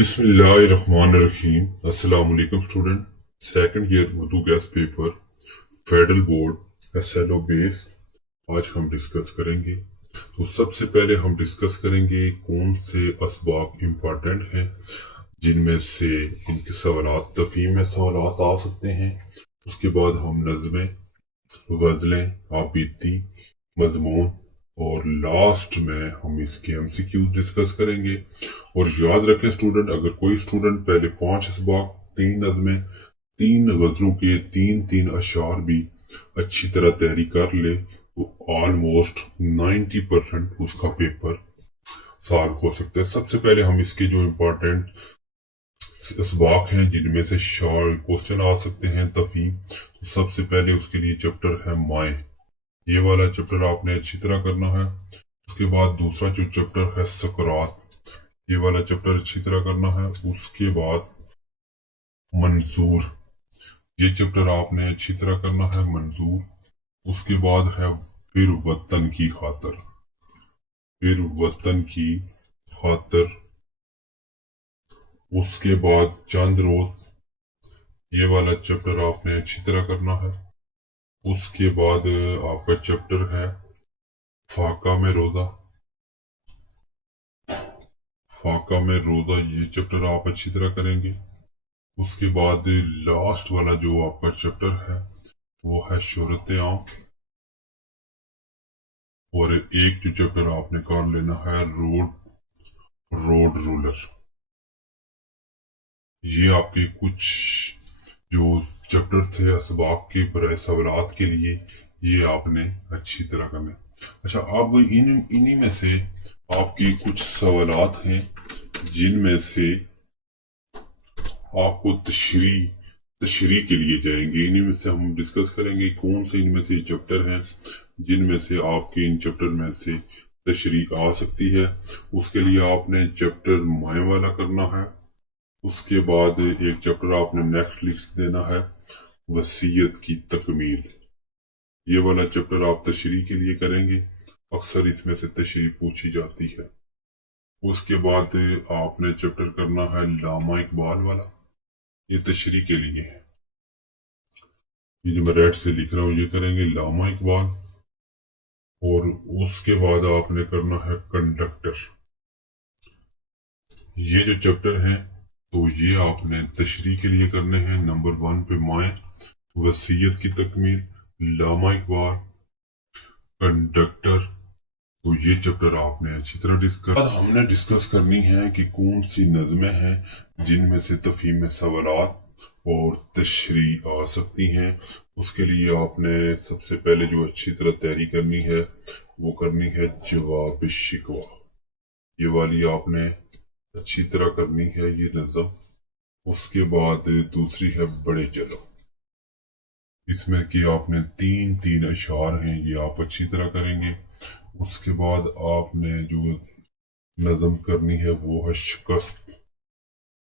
बिस्मिल्लाहिर्रहमानिर्रहीम। अस्सलाम वालेकुम student. Second year Urdu gas paper federal board SLO base आज हम डिस्कस करेंगे। तो सबसे पहले हम डिस्कस करेंगे कौन से असबाब इम्पोर्टेंट हैं जिनमें से इनके सवालात तफहीम में सवालात आ सकते हैं। उसके बाद हम नज़में, गज़लें, आबिदी, मजमून और लास्ट में हम इसके एमसीक्यूज डिस्कस करेंगे। और याद रखें स्टूडेंट, अगर कोई स्टूडेंट पहले 5 असबाक, 3 नज़में, 3 गजलों के 3 अशार भी अच्छी तरह तैयारी कर ले तो ऑलमोस्ट 90% उसका पेपर सॉल्व हो सकता है। सबसे पहले हम इसके जो इम्पोर्टेंट असबाक हैं जिनमें से शॉर्ट क्वेश्चन आ सकते हैं तफहीम, तो सबसे पहले उसके लिए चैप्टर है माए। ये वाला चैप्टर आपने अच्छी तरह करना है। उसके बाद दूसरा जो चैप्टर है सकरात, ये वाला चैप्टर अच्छी तरह करना है। उसके बाद मंजूर, ये चैप्टर आपने अच्छी तरह करना है, मंजूर। उसके बाद है फिर वतन की खातर, फिर वतन की खातर। उसके बाद चंद रोज, ये वाला चैप्टर आपने अच्छी तरह करना है। उसके बाद आपका चैप्टर है फाका में रोजा, फाका में रोजा, ये चैप्टर आप अच्छी तरह करेंगे। उसके बाद लास्ट वाला जो आपका चैप्टर है वो है शोहरत आम। और एक जो चैप्टर आपने कर लेना है रोड रूलर। ये आपके कुछ जो चैप्टर थे असबाब के बराए सवालात के लिए, ये आपने अच्छी तरह करना। अच्छा, अब इन्हीं में से आपके कुछ सवालात हैं जिनमें से आपको तशरी के लिए जाएंगे। इन्हीं में से हम डिस्कस करेंगे कौन से इनमें से चैप्टर हैं जिनमें से आपके इन चैप्टर में से तशरी आ सकती है। उसके लिए आपने चैप्टर माए वाला करना है। उसके बाद एक चैप्टर आपने नेक्स्ट लिख देना है वसीयत की तकमील। ये वाला चैप्टर आप तशरी के लिए करेंगे, अक्सर इसमें से तशरी पूछी जाती है। उसके बाद आपने चैप्टर करना है लामा इकबाल वाला, ये तशरी के लिए है। ये जो मैं रेड से लिख रहा हूँ ये करेंगे लामा इकबाल। और उसके बाद आपने करना है कंडक्टर। ये जो चैप्टर हैं तो ये आपने तशरी के लिए करने हैं। नंबर 1 पे माए, वसीयत की तकमील, लामा इकबाल, कंडक्टर। तो ये चैप्टर आपने अच्छी तरह डिस्कस हमने डिस्कस करनी है कि कौन सी नज़में हैं जिनमें से तफहीम में सवालात और तशरी आ सकती हैं। उसके लिए आपने सबसे पहले जो अच्छी तरह तैयारी करनी है वो करनी है जवाब शिकवा। ये वाली आपने अच्छी तरह करनी है ये नज़म। उसके बाद दूसरी है बड़े चलो, इसमें कि आपने 3 अशार हैं ये आप अच्छी तरह करेंगे। उसके बाद आपने जो नज़म करनी है वो है शिकस्त।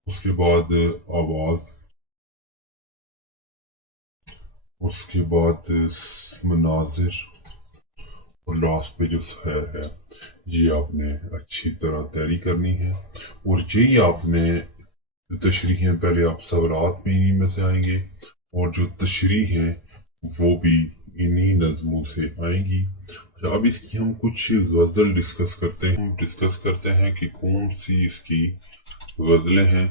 उसके बाद आवाज, उसके बाद मनाजिर और लास्ट पे जो सैर है ये आपने अच्छी तरह तैयारी करनी है। और यही आपने तशरीह हैं, पहले आप सवालात में इन्हीं में से आएंगे और जो तशरीह हैं वो भी इन्हीं नज़मों से आएंगी। अब इसकी हम कुछ गज़ल डिस्कस करते हैं। हम डिस्कस करते हैं कि कौन सी इसकी गज़लें हैं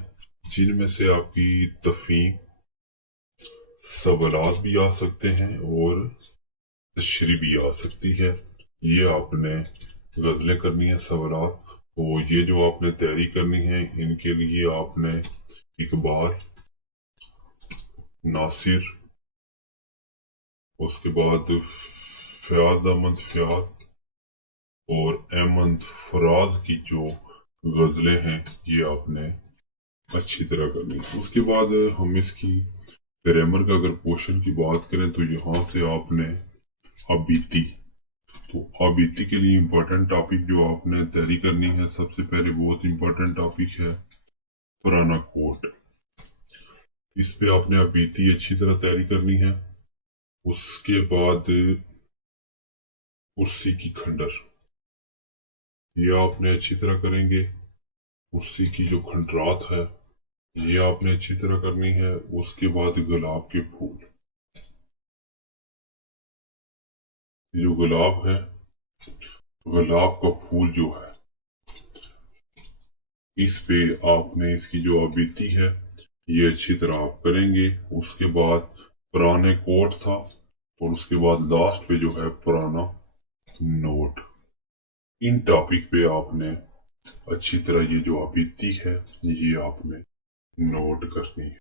जिनमें से आपकी तफहीम सवालात भी आ सकते हैं और तशरी भी आ सकती है। ये आपने गज़लें करनी है, सवालात। तो ये जो आपने तैयारी करनी है इनके लिए आपने इकबाल, नासिर, उसके बाद फयाज अहमद फयाज और अहमद फराज की जो गज़लें हैं ये आपने अच्छी तरह करनी है। उसके बाद हम इसकी ग्रामर का अगर पोर्शन की बात करें तो यहाँ से आपने अबीती, तो अबीती के लिए इम्पोर्टेंट टॉपिक जो आपने तैयारी करनी है, सबसे पहले बहुत इम्पोर्टेंट टॉपिक है पुराना कोट। इस पे आपने अबीती अच्छी तरह तैयारी करनी है। उसके बाद कुर्सी की खंडर, ये आपने अच्छी तरह करेंगे। कुर्सी की जो खंडरात है ये आपने अच्छी तरह करनी है। उसके बाद गुलाब के फूल, जो गुलाब है, गुलाब का फूल जो है इस पे आपने इसकी जो आबिती है ये अच्छी तरह आप करेंगे। उसके बाद पुराने कोट था और उसके बाद लास्ट पे जो है पुराना नोट। इन टॉपिक पे आपने अच्छी तरह ये जो आबिती है ये आपने नोट करनी है।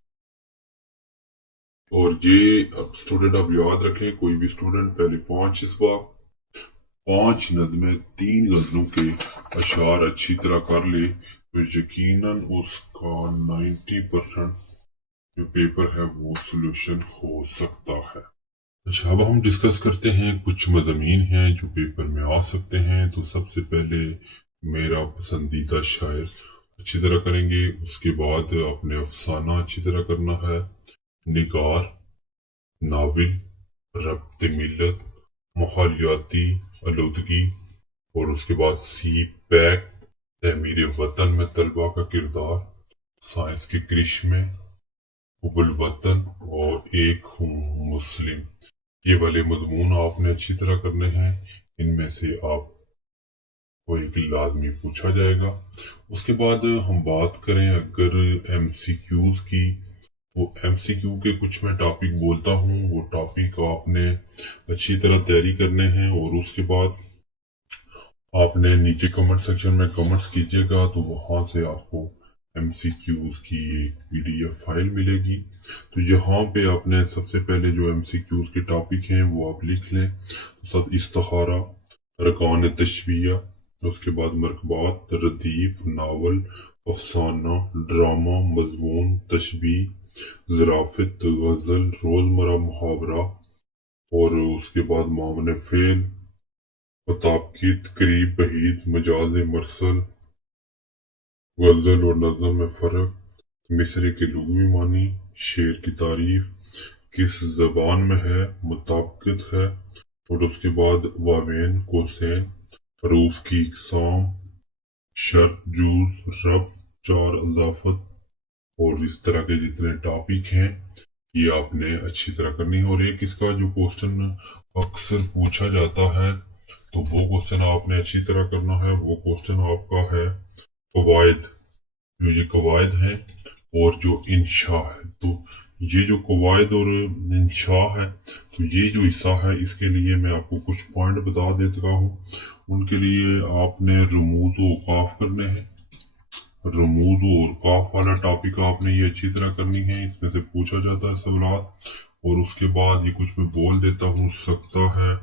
और ये अब स्टूडेंट आप याद रखें, कोई भी स्टूडेंट पहले 5 इस बार 5 नज़में 3 गज़लों के अशार अच्छी तरह कर ले तो यकीनन उसका 90% जो पेपर है वो सोल्यूशन हो सकता है। अच्छा, अब हम डिस्कस करते हैं कुछ मज़ामीन हैं जो पेपर में आ सकते हैं। तो सबसे पहले मेरा पसंदीदा शायर अच्छी तरह करेंगे। उसके बाद अपने अफसाना अच्छी तरह करना है, निगार, नाविल, रब्त मिल्लत, माहौलियाती आलूदगी, और उसके बाद सी पैक, तहमीर वतन में तलबा का किरदार, साइंस के करिश्मे, हुब्बुल वतन और एक हूँ मुस्लिम। ये वाले मजमून आपने अच्छी तरह करने हैं। इनमें से आपको एक लाजमी पूछा जाएगा। उसके बाद हम बात करें अगर MCQs की, वो MCQ के कुछ मैं टॉपिक बोलता हूँ, वो टॉपिक आपने अच्छी तरह तैयारी करने हैं। और उसके बाद आपने नीचे कमेंट सेक्शन में कमेंट्स कीजिएगा तो वहां से आपको MCQs की एक PDF फाइल मिलेगी। तो यहाँ पे आपने सबसे पहले जो MCQs के टॉपिक हैं वो आप लिख लें। सब इस्तिखारा, अरकान तशबीह, उसके बाद मरकबात, रदीफ, नावल, अफसाना, ड्रामा, मजमून, तशबीह, ज़राफ़त, गज़ल, रोज़मर्रा मुहावरा, और उसके बाद मामले फेल, मुताबिक़, करीब, बहीद, मजाज मरसल, गज़ल और नज़म में फ़र्क, मिसरे के लुग़वी मानी, शेर की तारीफ, किस ज़बान में है, मुताबिक़ है, और उसके बाद वावेन, कोसेन, हरूफ की इक़साम, शर्त, जूज़, रब, चार, अज़ाफ़त, और इस तरह के जितने टॉपिक हैं ये आपने अच्छी तरह करनी है। और एक इसका जो क्वेश्चन अक्सर पूछा जाता है तो वो क्वेश्चन आपने अच्छी तरह करना है। वो क्वेश्चन आपका है कवायद, जो ये कवायद है और जो इंशा है। तो ये जो कवायद और इंशा है तो ये जो हिस्सा है इसके लिए मैं आपको कुछ पॉइंट बता देता हूँ। उनके लिए आपने रमूज व औकाफ करने हैं। रमूज और औकाफ वाला टॉपिक आपने ये अच्छी तरह करनी है, इसमें से पूछा जाता है सवालात। और उसके बाद ये कुछ मैं बोल देता हूँ, सकता है,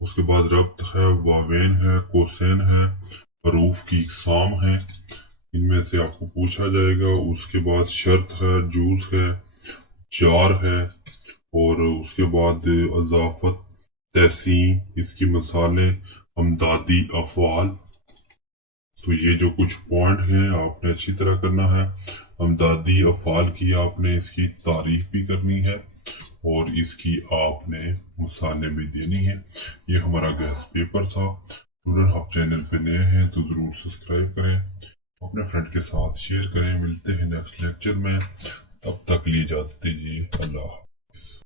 उसके बाद रब्त है, वावेन है, कोसेन है, हरूफ की इक़साम है, इनमें से आपको पूछा जाएगा। उसके बाद शर्त है, जूज़ है, जार है, और उसके बाद अज़ाफ़त, तहसीन, इसकी मिसालें, अमदादी अफ़आल। तो ये जो कुछ पॉइंट हैं आपने अच्छी तरह करना है। अमदादी अफ़आल की आपने इसकी तारीफ भी करनी है और इसकी आपने मिसालें भी देनी है। ये हमारा गैस पेपर था। स्टूडेंट आप चैनल पे नए हैं तो ज़रूर सब्सक्राइब करें, अपने फ्रेंड के साथ शेयर करें। मिलते हैं नेक्स्ट लेक्चर में, तब तक लिए इजाज़त दीजिए। अल्लाह।